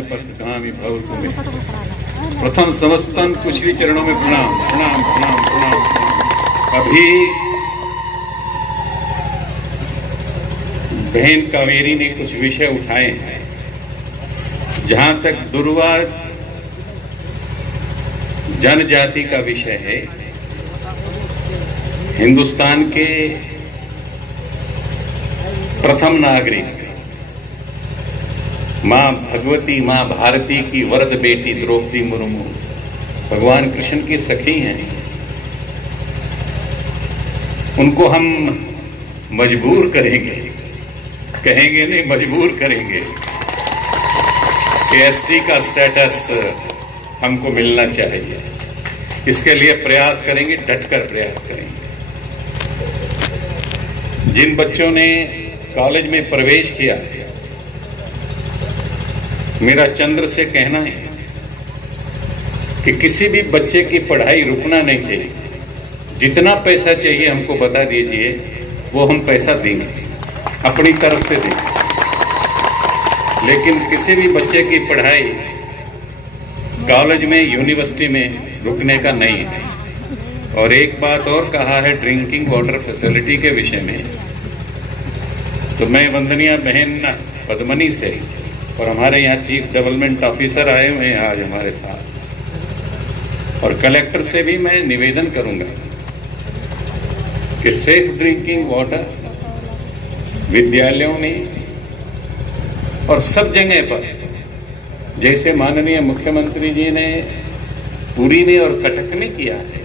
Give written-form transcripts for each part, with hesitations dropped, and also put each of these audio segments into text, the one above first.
पत्रगामी भव तुम्हें प्रथम समस्तन कुशली चरणों में प्रणाम प्रणाम प्रणाम प्रणाम। अभी बहन कावेरी ने कुछ विषय उठाए हैं। जहां तक दुर्वा जनजाति का विषय है, हिंदुस्तान के प्रथम नागरिक मां भगवती, मां भारती की वरद बेटी द्रौपदी मुर्मू भगवान कृष्ण की सखी हैं। उनको हम मजबूर करेंगे, कहेंगे नहीं मजबूर करेंगे कि एसटी का स्टेटस हमको मिलना चाहिए। इसके लिए प्रयास करेंगे, डटकर प्रयास करेंगे। जिन बच्चों ने कॉलेज में प्रवेश किया, मेरा चंद्र से कहना है कि किसी भी बच्चे की पढ़ाई रुकना नहीं चाहिए। जितना पैसा चाहिए हमको बता दीजिए, वो हम पैसा देंगे, अपनी तरफ से देंगे। लेकिन किसी भी बच्चे की पढ़ाई कॉलेज में, यूनिवर्सिटी में रुकने का नहीं है। और एक बात और कहा है ड्रिंकिंग वाटर फैसिलिटी के विषय में, तो मैं वंदनीय बहन पद्मनी से और हमारे यहाँ चीफ डेवलपमेंट ऑफिसर आए हुए हैं आज हमारे साथ, और कलेक्टर से भी मैं निवेदन करूंगा कि सेफ ड्रिंकिंग वाटर विद्यालयों में और सब जगह पर, जैसे माननीय मुख्यमंत्री जी ने पुरी में और कटक में किया है,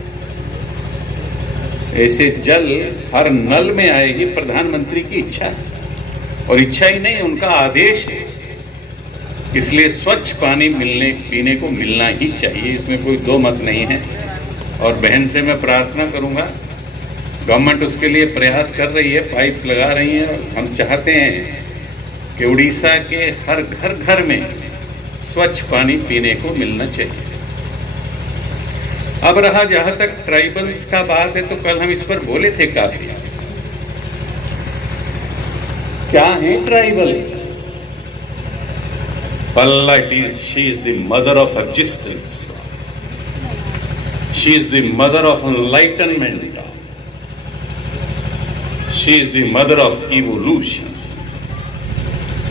ऐसे जल हर नल में आएगी। प्रधानमंत्री की इच्छा है, और इच्छा ही नहीं, उनका आदेश है। इसलिए स्वच्छ पानी पीने को मिलना ही चाहिए, इसमें कोई दो मत नहीं है। और बहन से मैं प्रार्थना करूंगा, गवर्नमेंट उसके लिए प्रयास कर रही है, पाइप्स लगा रही है। हम चाहते हैं कि उड़ीसा के हर घर घर में स्वच्छ पानी पीने को मिलना चाहिए। अब रहा जहां तक ट्राइबल्स का बात है, तो कल हम इस पर बोले थे काफी। क्या है tribal? Palla, she is the mother of existence. She is the mother of enlightenment. She is the mother of evolution.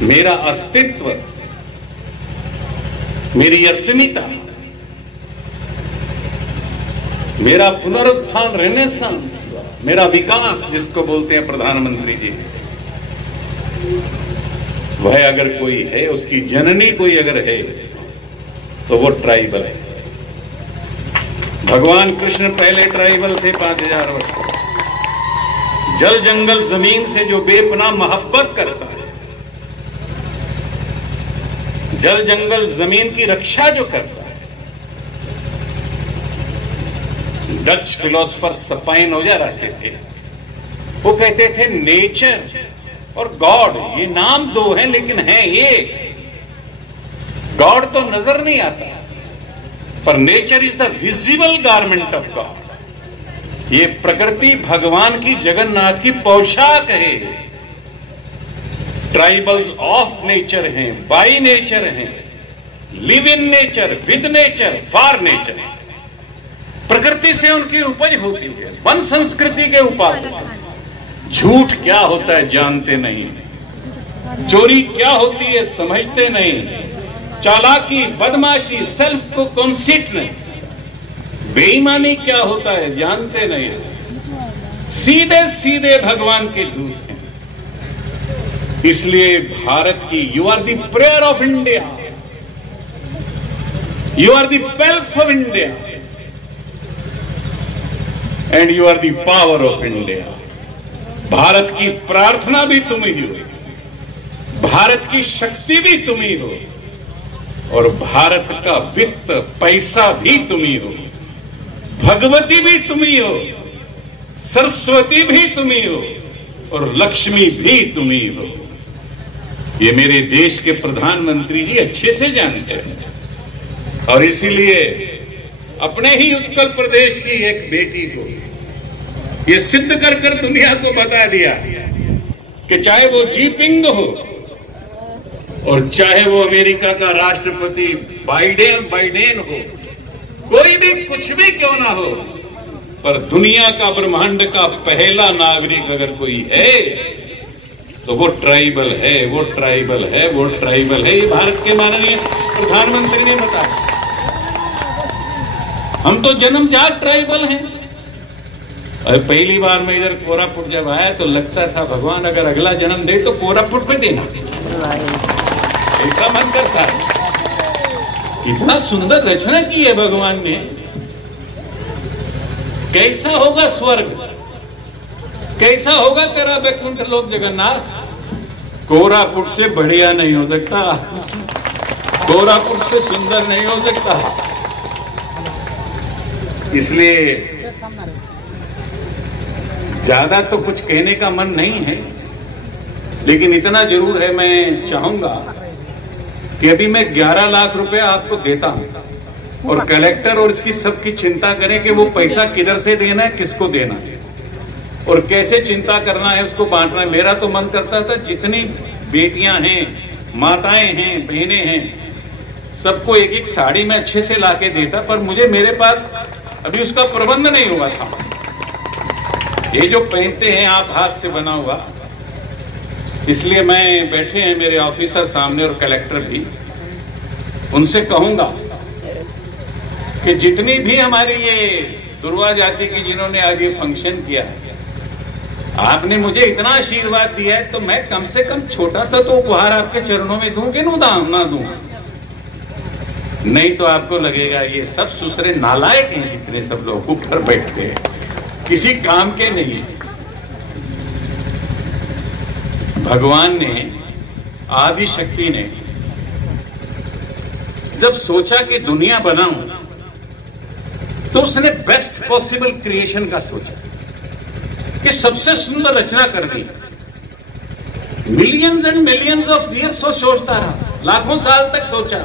मेरा अस्तित्व, मेरी अस्मिता, मेरा पुनरुत्थान, रेनेसांस, मेरा विकास जिसको बोलते हैं प्रधानमंत्री जी, वह अगर कोई है, उसकी जननी कोई अगर है, तो वो ट्राइबल है। भगवान कृष्ण पहले ट्राइबल थे 5000 वर्ष पहले। जल जंगल जमीन से जो बेपनाह मोहब्बत करता है, जल जंगल जमीन की रक्षा जो करता है, डच फिलोसफर स्पाइनोजा रहते थे, वो कहते थे नेचर और गॉड ये नाम दो हैं, लेकिन है एक। गॉड तो नजर नहीं आता, पर nature is the visible garment of God. ये प्रकृति भगवान की, जगन्नाथ की पोशाक है। ट्राइबल्स ऑफ नेचर हैं, बाई नेचर हैं, live in nature, with nature, for nature. प्रकृति से उनकी उपज होती है, वन संस्कृति के उपासक। झूठ क्या होता है जानते नहीं, चोरी क्या होती है समझते नहीं, चालाकी, बदमाशी, सेल्फ को कॉन्सिटनेस, बेईमानी क्या होता है जानते नहीं। सीधे सीधे भगवान के दूत हैं। इसलिए भारत की, you are the prayer of India, you are the pelf of India, and you are the power of India. Bharat की प्रार्थना भी तुम ही हो, भारत की शक्ति भी तुम ही हो, और भारत का वित्त पैसा भी तुम ही हो, भगवती भी तुम ही हो, सरस्वती भी तुम ही हो, और लक्ष्मी भी तुम ही हो। ये मेरे देश के प्रधानमंत्री जी अच्छे से जानते हैं, और इसीलिए अपने ही उत्कल प्रदेश की एक बेटी को ये सिद्ध कर कर दुनिया को बता दिया कि चाहे वो जीपिंग हो, और चाहे वो अमेरिका का राष्ट्रपति बाइडेन हो, कोई भी कुछ भी क्यों ना हो, पर दुनिया का ब्रह्मांड का पहला नागरिक अगर कोई है तो वो ट्राइबल है, वो ट्राइबल है, वो ट्राइबल है। ये भारत के माननीय प्रधानमंत्री ने बताया। हम तो जन्मजात ट्राइबल हैं। और पहली बार मैं इधर कोरापुट जब आया तो लगता था भगवान अगर अगला जन्म दे तो कोरापुट में देना, ऐसा मन करता है। इतना सुंदर रचना की है भगवान ने। कैसा होगा स्वर्ग, कैसा होगा तेरा वैकुंठ लोक जगन्नाथ। कोरापुट से बढ़िया नहीं हो सकता, कोरापुट से सुंदर नहीं हो सकता। इसलिए ज्यादा तो कुछ कहने का मन नहीं है, लेकिन इतना जरूर है, मैं चाहूंगा कि अभी मैं 11 लाख रुपए आपको देता हूं और कलेक्टर और इसकी सबकी चिंता करें कि वो पैसा किधर से देना है, किसको देना है और कैसे चिंता करना है, उसको बांटना है। मेरा तो मन करता था जितनी बेटियां हैं, माताएं हैं, बहनें हैं, सबको एक एक साड़ी में अच्छे से लाके देता, पर मुझे मेरे पास अभी उसका प्रबंध नहीं हुआ था। ये जो पहनते हैं आप हाथ से बना हुआ, इसलिए मैं बैठे हैं मेरे ऑफिसर सामने और कलेक्टर भी, उनसे कहूंगा कि जितनी भी हमारी ये दुर्वा जाति की जिन्होंने आज ये फंक्शन किया है, आपने मुझे इतना आशीर्वाद दिया है तो मैं कम से कम छोटा सा तो उपहार आपके चरणों में दूं कि ना दूं। नहीं तो आपको लगेगा ये सब सुसरे नालायक हैं, जितने सब लोग ऊपर बैठते हैं, किसी काम के नहीं है। भगवान ने, आदि शक्ति ने जब सोचा कि दुनिया बनाऊं तो उसने बेस्ट पॉसिबल क्रिएशन का सोचा कि सबसे सुंदर रचना कर दी। Millions and millions of years सोचता रहा, लाखों साल तक सोचा,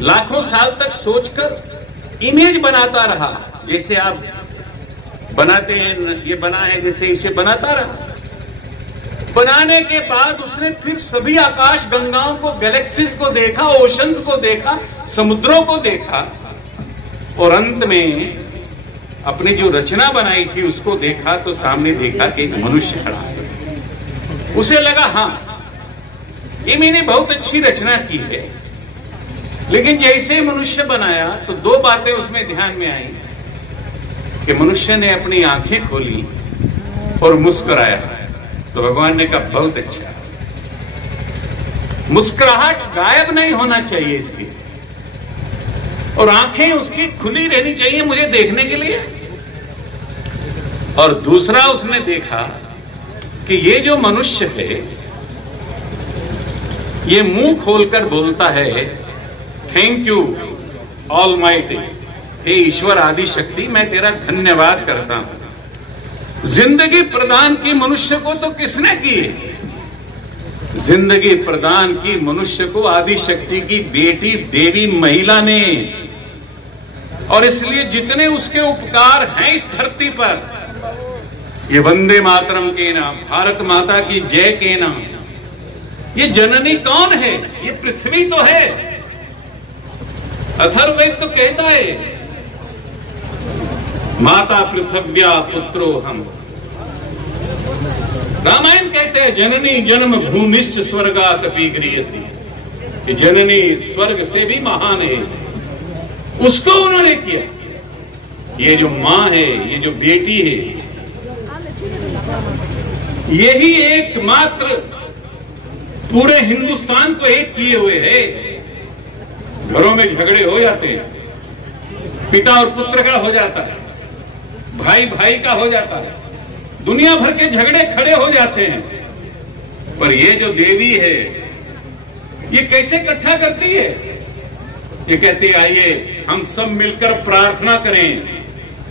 लाखों साल तक सोचकर इमेज बनाता रहा। जैसे आप बनाते हैं, ये बना है जैसे इसे बनाता रहा। बनाने के बाद उसने फिर सभी आकाश गंगाओं को, गैलेक्सीज को देखा, ओशंस को देखा, समुद्रों को देखा और अंत में अपनी जो रचना बनाई थी उसको देखा तो सामने देखा कि एक मनुष्य खड़ा है। उसे लगा हाँ, ये मैंने बहुत अच्छी रचना की है। लेकिन जैसे ही मनुष्य बनाया तो दो बातें उसमें ध्यान में आई कि मनुष्य ने अपनी आंखें खोली और मुस्कुराया। तो भगवान ने कहा बहुत अच्छा, मुस्कुराहट गायब नहीं होना चाहिए इसकी, और आंखें उसकी खुली रहनी चाहिए मुझे देखने के लिए। और दूसरा उसने देखा कि ये जो मनुष्य है ये मुंह खोलकर बोलता है थैंक यू ऑलमाइटी, हे ईश्वर आदि शक्ति, मैं तेरा धन्यवाद करता हूं। जिंदगी प्रदान की मनुष्य को तो किसने की? जिंदगी प्रदान की मनुष्य को आदि शक्ति की बेटी देवी महिला ने। और इसलिए जितने उसके उपकार हैं इस धरती पर, ये वंदे मातरम के नाम, भारत माता की जय के नाम, ये जननी कौन है? ये पृथ्वी तो है। अथर्ववेद तो कहता है माता पृथव्या पुत्रो हम। रामायण कहते हैं जननी जन्म भूमिश्च स्वर्गात् अपि गरीयसी, कि जननी स्वर्ग से भी महान है। उसको उन्होंने किया। ये जो मां है, ये जो बेटी है, यही एकमात्र पूरे हिंदुस्तान को एक किए हुए है। घरों में झगड़े हो जाते हैं, पिता और पुत्र का हो जाता है, भाई भाई का हो जाता है, दुनिया भर के झगड़े खड़े हो जाते हैं। पर ये जो देवी है ये कैसे इकट्ठा करती है? ये कहती है आइए हम सब मिलकर प्रार्थना करें,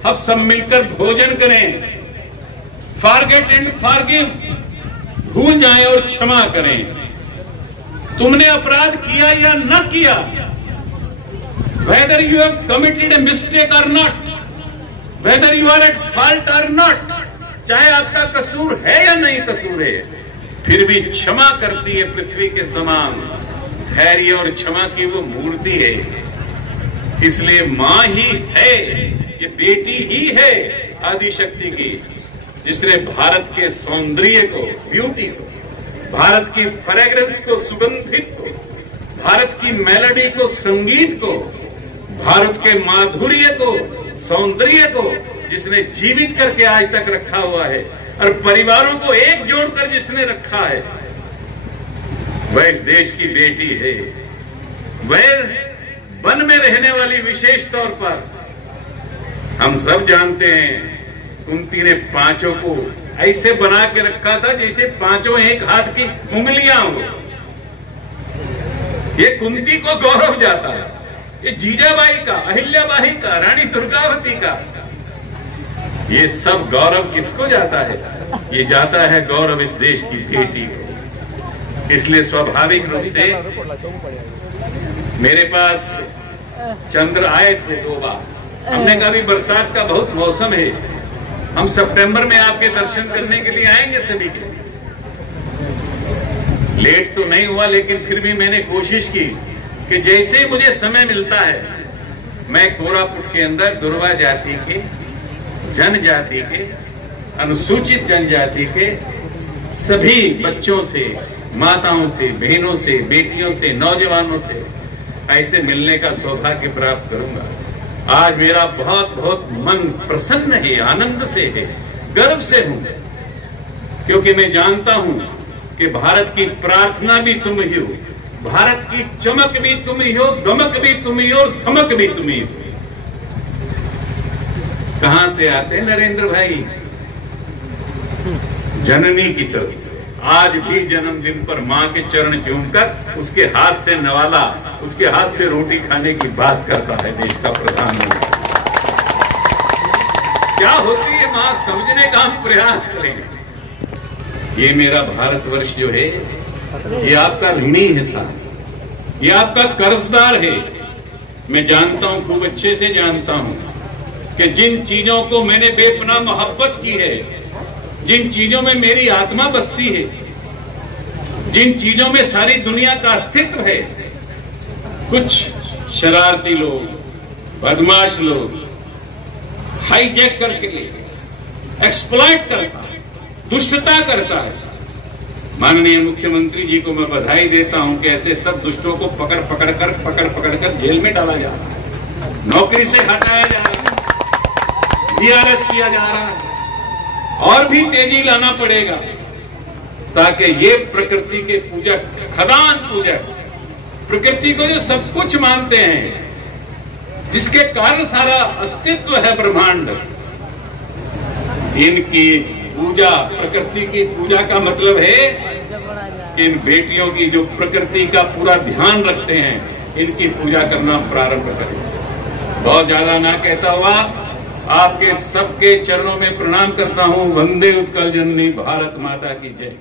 हम सब मिलकर भोजन करें, फॉरगेट एंड फॉरगिव, भूल जाएं और क्षमा करें। तुमने अपराध किया या न किया, whether you have committed a mistake or not, whether you are at fault or not, चाहे आपका कसूर है या नहीं कसूर है, फिर भी क्षमा करती है पृथ्वी के समान। धैर्य और क्षमा की वो मूर्ति है। इसलिए मां ही है, ये बेटी ही है आदिशक्ति की, जिसने भारत के सौंदर्य को, ब्यूटी को, भारत की फ्रेग्रेंस को, सुगंधित को, भारत की मेलोडी को, संगीत को, भारत के माधुर्य को, सौंदर्य को जिसने जीवित करके आज तक रखा हुआ है और परिवारों को एक जोड़कर जिसने रखा है, वह इस देश की बेटी है। वह वन में रहने वाली विशेष तौर पर हम सब जानते हैं, कुंती ने पांचों को ऐसे बना के रखा था जैसे पांचों एक हाथ की उंगलियां हो। ये कुंती को गौरव जाता है, ये जीजाबाई का, अहिल्याबाई का, रानी दुर्गावती का, ये सब गौरव किसको जाता है? ये जाता है गौरव इस देश की बेटी को। इसलिए स्वाभाविक रूप से मेरे पास चंद्र आए थे 2 बार। हमने कहा भी बरसात का बहुत मौसम है, हम सितंबर में आपके दर्शन करने के लिए आएंगे सभी के। लेट तो नहीं हुआ, लेकिन फिर भी मैंने कोशिश की कि जैसे ही मुझे समय मिलता है मैं कोरापुट के अंदर दुर्वा जाति के, जनजाति के, अनुसूचित जनजाति के सभी बच्चों से, माताओं से, बहनों से, बेटियों से, नौजवानों से ऐसे मिलने का सौभाग्य प्राप्त करूंगा। आज मेरा बहुत बहुत मन प्रसन्न है, आनंद से है, गर्व से हूं, क्योंकि मैं जानता हूं कि भारत की प्रार्थना भी तुम ही हो, भारत की चमक भी तुम ही हो, गमक भी तुम ही हो और धमक भी तुम ही हो। कहां से आते हैं नरेंद्र भाई? जननी की तरफ से। आज भी जन्मदिन पर मां के चरण चूमकर उसके हाथ से नवाला, उसके हाथ से रोटी खाने की बात करता है देश का प्रधानमंत्री। क्या होती है मां, समझने का हम प्रयास करेंगे। ये मेरा भारतवर्ष जो है, ये आपका ऋणी है साहब, ये आपका कर्जदार है। मैं जानता हूं, खूब अच्छे से जानता हूं कि जिन चीजों को मैंने बेपनाह मोहब्बत की है, जिन चीजों में मेरी आत्मा बसती है, जिन चीजों में सारी दुनिया का अस्तित्व है, कुछ शरारती लोग, बदमाश लोग हाईजैक करके एक्सप्लॉइट करता है, दुष्टता करता है। माननीय मुख्यमंत्री जी को मैं बधाई देता हूं कि ऐसे सब दुष्टों को पकड़ पकड़ कर जेल में डाला जा रहा है, नौकरी से हटाया जा रहा है, DRS किया जा रहा है, और भी तेजी लाना पड़ेगा ताकि ये प्रकृति के पूजक, खदान पूजक, प्रकृति को जो सब कुछ मानते हैं, जिसके कारण सारा अस्तित्व है ब्रह्मांड, इनकी पूजा, प्रकृति की पूजा का मतलब है कि इन बेटियों की जो प्रकृति का पूरा ध्यान रखते हैं, इनकी पूजा करना प्रारंभ करें। बहुत ज्यादा ना कहता हुआ आपके सबके चरणों में प्रणाम करता हूं। वंदे उत्कल जननी भारत माता की जय।